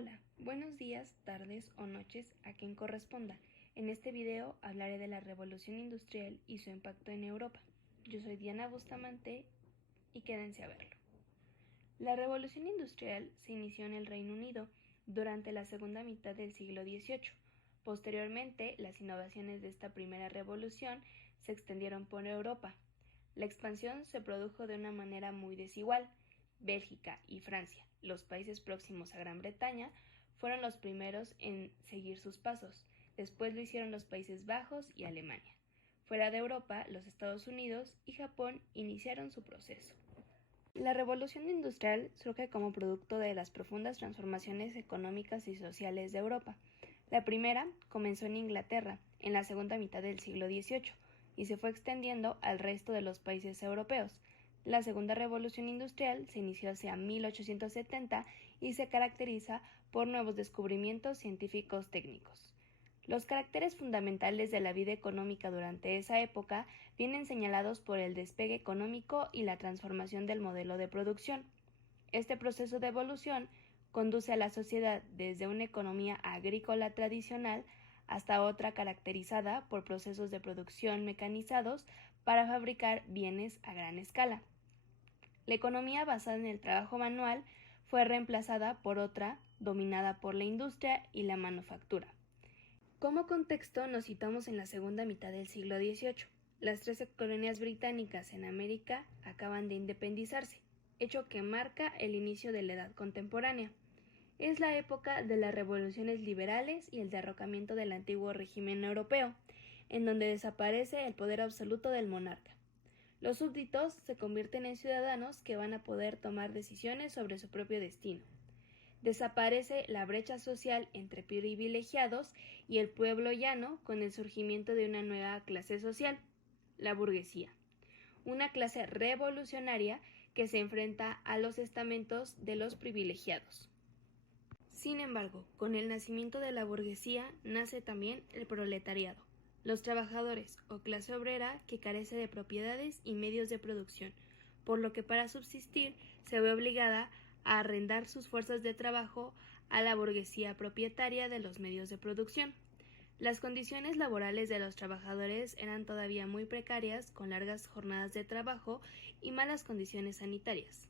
Hola, buenos días, tardes o noches a quien corresponda. En este video hablaré de la revolución industrial y su impacto en Europa. Yo soy Diana Bustamante y quédense a verlo. La revolución industrial se inició en el Reino Unido durante la segunda mitad del siglo XVIII. Posteriormente, las innovaciones de esta primera revolución se extendieron por Europa. La expansión se produjo de una manera muy desigual. Bélgica y Francia, los países próximos a Gran Bretaña, fueron los primeros en seguir sus pasos. Después lo hicieron los Países Bajos y Alemania. Fuera de Europa, los Estados Unidos y Japón iniciaron su proceso. La revolución industrial surge como producto de las profundas transformaciones económicas y sociales de Europa. La primera comenzó en Inglaterra, en la segunda mitad del siglo XVIII, y se fue extendiendo al resto de los países europeos. La segunda revolución industrial se inició hacia 1870 y se caracteriza por nuevos descubrimientos científicos técnicos. Los caracteres fundamentales de la vida económica durante esa época vienen señalados por el despegue económico y la transformación del modelo de producción. Este proceso de evolución conduce a la sociedad desde una economía agrícola tradicional hasta otra caracterizada por procesos de producción mecanizados para fabricar bienes a gran escala. La economía basada en el trabajo manual fue reemplazada por otra dominada por la industria y la manufactura. Como contexto nos situamos en la segunda mitad del siglo XVIII. Las 13 colonias británicas en América acaban de independizarse, hecho que marca el inicio de la edad contemporánea. Es la época de las revoluciones liberales y el derrocamiento del antiguo régimen europeo, en donde desaparece el poder absoluto del monarca. Los súbditos se convierten en ciudadanos que van a poder tomar decisiones sobre su propio destino. Desaparece la brecha social entre privilegiados y el pueblo llano con el surgimiento de una nueva clase social, la burguesía, una clase revolucionaria que se enfrenta a los estamentos de los privilegiados. Sin embargo, con el nacimiento de la burguesía nace también el proletariado, los trabajadores o clase obrera que carece de propiedades y medios de producción, por lo que para subsistir se ve obligada a arrendar sus fuerzas de trabajo a la burguesía propietaria de los medios de producción. Las condiciones laborales de los trabajadores eran todavía muy precarias, con largas jornadas de trabajo y malas condiciones sanitarias.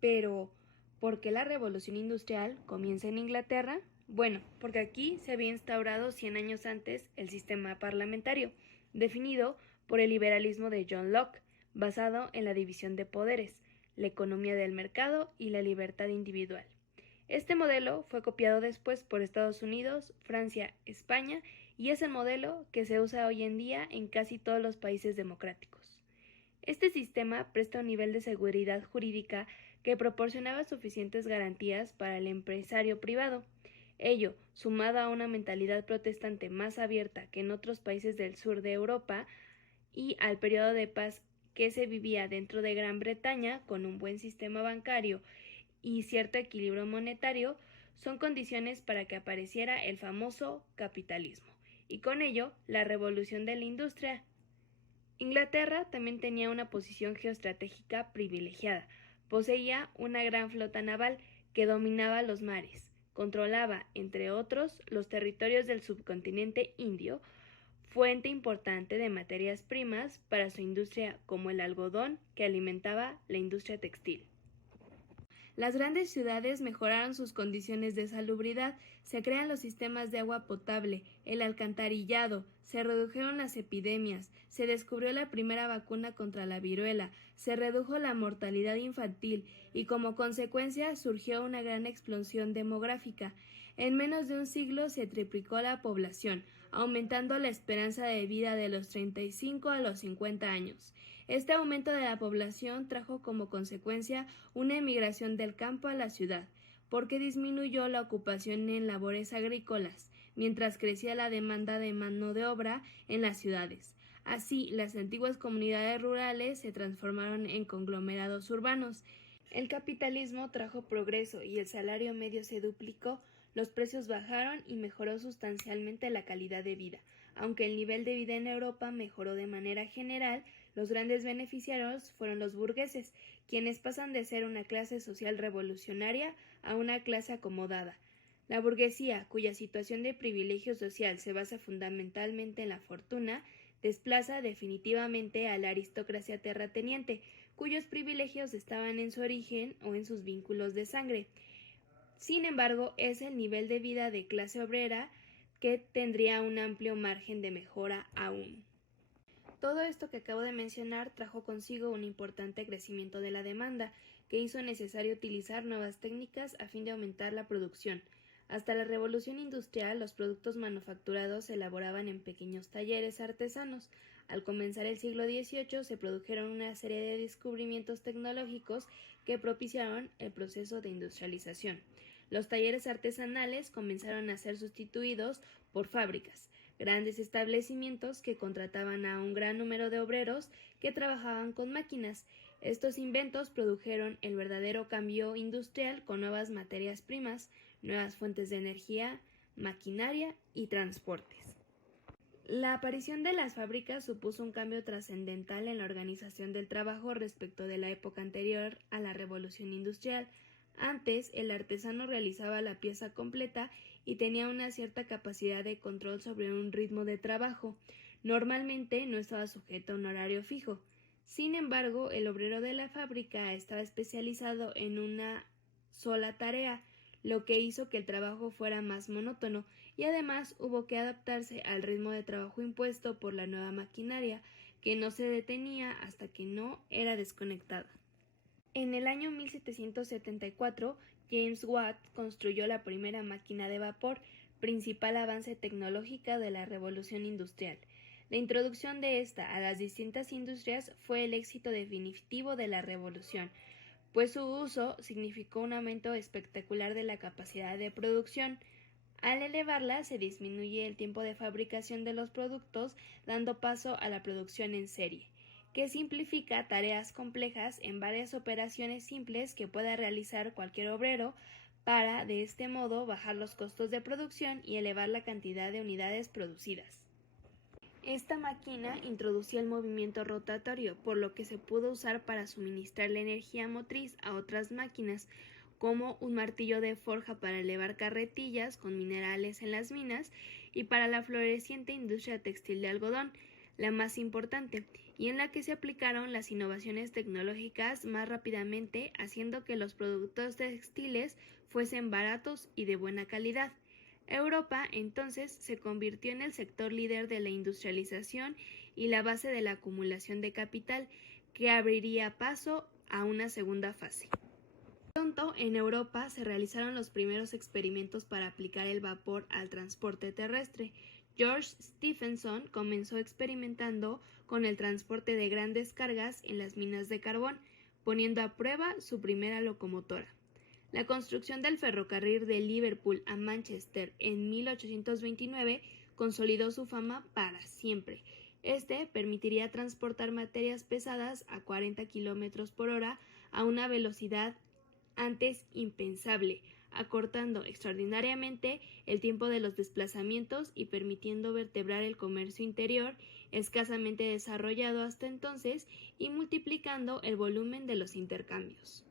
Pero, ¿por qué la revolución industrial comienza en Inglaterra? Bueno, porque aquí se había instaurado 100 años antes el sistema parlamentario, definido por el liberalismo de John Locke, basado en la división de poderes, la economía del mercado y la libertad individual. Este modelo fue copiado después por Estados Unidos, Francia, España y es el modelo que se usa hoy en día en casi todos los países democráticos. Este sistema presta un nivel de seguridad jurídica que proporcionaba suficientes garantías para el empresario privado. Ello, sumado a una mentalidad protestante más abierta que en otros países del sur de Europa y al periodo de paz que se vivía dentro de Gran Bretaña con un buen sistema bancario y cierto equilibrio monetario, son condiciones para que apareciera el famoso capitalismo y con ello la revolución de la industria. Inglaterra también tenía una posición geoestratégica privilegiada. Poseía una gran flota naval que dominaba los mares, controlaba, entre otros, los territorios del subcontinente indio, fuente importante de materias primas para su industria como el algodón que alimentaba la industria textil. Las grandes ciudades mejoraron sus condiciones de salubridad, se crean los sistemas de agua potable, el alcantarillado, se redujeron las epidemias, se descubrió la primera vacuna contra la viruela, se redujo la mortalidad infantil y como consecuencia surgió una gran explosión demográfica. En menos de un siglo se triplicó la población, aumentando la esperanza de vida de los 35 a los 50 años. Este aumento de la población trajo como consecuencia una emigración del campo a la ciudad, porque disminuyó la ocupación en labores agrícolas, mientras crecía la demanda de mano de obra en las ciudades. Así, las antiguas comunidades rurales se transformaron en conglomerados urbanos. El capitalismo trajo progreso y el salario medio se duplicó, los precios bajaron y mejoró sustancialmente la calidad de vida. Aunque el nivel de vida en Europa mejoró de manera general, los grandes beneficiarios fueron los burgueses, quienes pasan de ser una clase social revolucionaria a una clase acomodada. La burguesía, cuya situación de privilegio social se basa fundamentalmente en la fortuna, desplaza definitivamente a la aristocracia terrateniente, cuyos privilegios estaban en su origen o en sus vínculos de sangre. Sin embargo, es el nivel de vida de clase obrera que tendría un amplio margen de mejora aún. Todo esto que acabo de mencionar trajo consigo un importante crecimiento de la demanda, que hizo necesario utilizar nuevas técnicas a fin de aumentar la producción. Hasta la Revolución Industrial, los productos manufacturados se elaboraban en pequeños talleres artesanos. Al comenzar el siglo XVIII se produjeron una serie de descubrimientos tecnológicos que propiciaron el proceso de industrialización. Los talleres artesanales comenzaron a ser sustituidos por fábricas, grandes establecimientos que contrataban a un gran número de obreros que trabajaban con máquinas. Estos inventos produjeron el verdadero cambio industrial con nuevas materias primas, nuevas fuentes de energía, maquinaria y transportes. La aparición de las fábricas supuso un cambio trascendental en la organización del trabajo respecto de la época anterior a la Revolución Industrial. Antes, el artesano realizaba la pieza completa y tenía una cierta capacidad de control sobre un ritmo de trabajo. Normalmente no estaba sujeto a un horario fijo. Sin embargo, el obrero de la fábrica estaba especializado en una sola tarea, lo que hizo que el trabajo fuera más monótono, y además hubo que adaptarse al ritmo de trabajo impuesto por la nueva maquinaria, que no se detenía hasta que no era desconectada. En el año 1774, James Watt construyó la primera máquina de vapor, principal avance tecnológico de la Revolución Industrial. La introducción de esta a las distintas industrias fue el éxito definitivo de la revolución, pues su uso significó un aumento espectacular de la capacidad de producción. Al elevarla, se disminuye el tiempo de fabricación de los productos, dando paso a la producción en serie, que simplifica tareas complejas en varias operaciones simples que pueda realizar cualquier obrero para, de este modo, bajar los costos de producción y elevar la cantidad de unidades producidas. Esta máquina introducía el movimiento rotatorio, por lo que se pudo usar para suministrar la energía motriz a otras máquinas, como un martillo de forja para elevar carretillas con minerales en las minas y para la floreciente industria textil de algodón, la más importante, y en la que se aplicaron las innovaciones tecnológicas más rápidamente, haciendo que los productos textiles fuesen baratos y de buena calidad. Europa entonces se convirtió en el sector líder de la industrialización y la base de la acumulación de capital, que abriría paso a una segunda fase. Pronto en Europa se realizaron los primeros experimentos para aplicar el vapor al transporte terrestre. George Stephenson comenzó experimentando con el transporte de grandes cargas en las minas de carbón, poniendo a prueba su primera locomotora. La construcción del ferrocarril de Liverpool a Manchester en 1829 consolidó su fama para siempre. Este permitiría transportar materias pesadas a 40 km por hora a una velocidad antes impensable, acortando extraordinariamente el tiempo de los desplazamientos y permitiendo vertebrar el comercio interior, escasamente desarrollado hasta entonces, y multiplicando el volumen de los intercambios.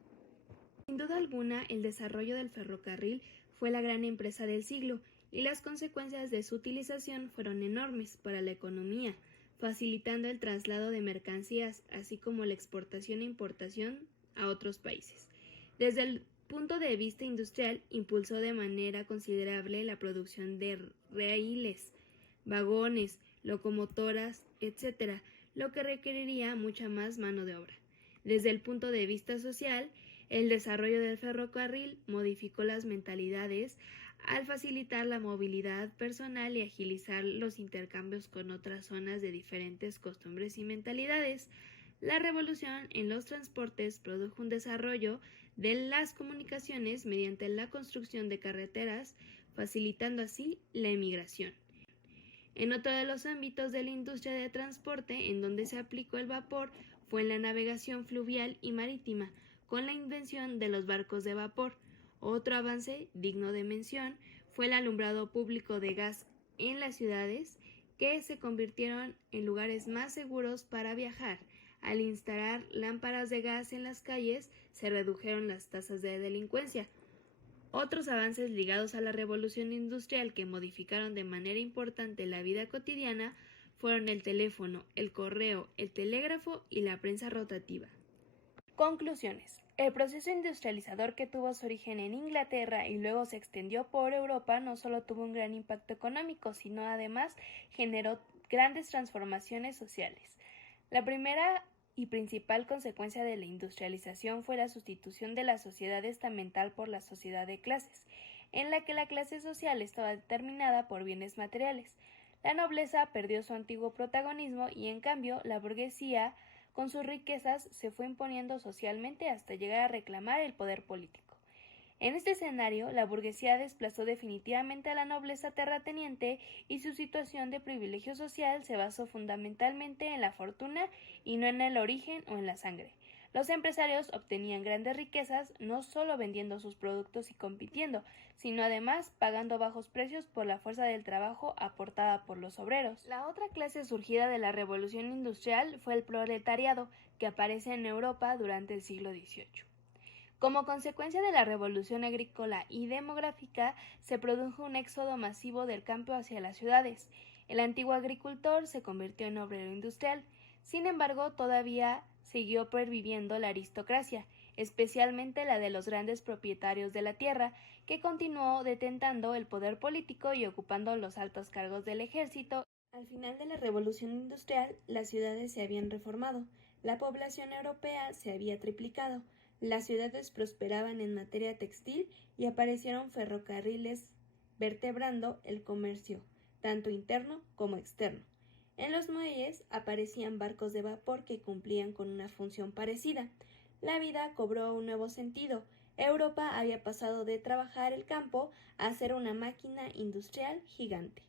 Sin duda alguna, el desarrollo del ferrocarril fue la gran empresa del siglo, y las consecuencias de su utilización fueron enormes para la economía, facilitando el traslado de mercancías, así como la exportación e importación a otros países. Desde el punto de vista industrial, impulsó de manera considerable la producción de raíles, vagones, locomotoras, etc., lo que requeriría mucha más mano de obra. Desde el punto de vista social, el desarrollo del ferrocarril modificó las mentalidades al facilitar la movilidad personal y agilizar los intercambios con otras zonas de diferentes costumbres y mentalidades. La revolución en los transportes produjo un desarrollo de las comunicaciones mediante la construcción de carreteras, facilitando así la emigración. En otro de los ámbitos de la industria de transporte en donde se aplicó el vapor fue en la navegación fluvial y marítima, con la invención de los barcos de vapor. Otro avance digno de mención fue el alumbrado público de gas en las ciudades, que se convirtieron en lugares más seguros para viajar. Al instalar lámparas de gas en las calles, se redujeron las tasas de delincuencia. Otros avances ligados a la revolución industrial que modificaron de manera importante la vida cotidiana fueron el teléfono, el correo, el telégrafo y la prensa rotativa. Conclusiones. El proceso industrializador que tuvo su origen en Inglaterra y luego se extendió por Europa no solo tuvo un gran impacto económico, sino además generó grandes transformaciones sociales. La primera y principal consecuencia de la industrialización fue la sustitución de la sociedad estamental por la sociedad de clases, en la que la clase social estaba determinada por bienes materiales. La nobleza perdió su antiguo protagonismo y en cambio la burguesía con sus riquezas se fue imponiendo socialmente hasta llegar a reclamar el poder político. En este escenario, la burguesía desplazó definitivamente a la nobleza terrateniente y su situación de privilegio social se basó fundamentalmente en la fortuna y no en el origen o en la sangre. Los empresarios obtenían grandes riquezas no solo vendiendo sus productos y compitiendo, sino además pagando bajos precios por la fuerza del trabajo aportada por los obreros. La otra clase surgida de la revolución industrial fue el proletariado, que aparece en Europa durante el siglo XVIII. Como consecuencia de la revolución agrícola y demográfica, se produjo un éxodo masivo del campo hacia las ciudades. El antiguo agricultor se convirtió en obrero industrial. Sin embargo, todavía siguió perviviendo la aristocracia, especialmente la de los grandes propietarios de la tierra, que continuó detentando el poder político y ocupando los altos cargos del ejército. Al final de la revolución industrial, las ciudades se habían reformado, la población europea se había triplicado, las ciudades prosperaban en materia textil y aparecieron ferrocarriles vertebrando el comercio, tanto interno como externo. En los muelles aparecían barcos de vapor que cumplían con una función parecida. La vida cobró un nuevo sentido. Europa había pasado de trabajar el campo a ser una máquina industrial gigante.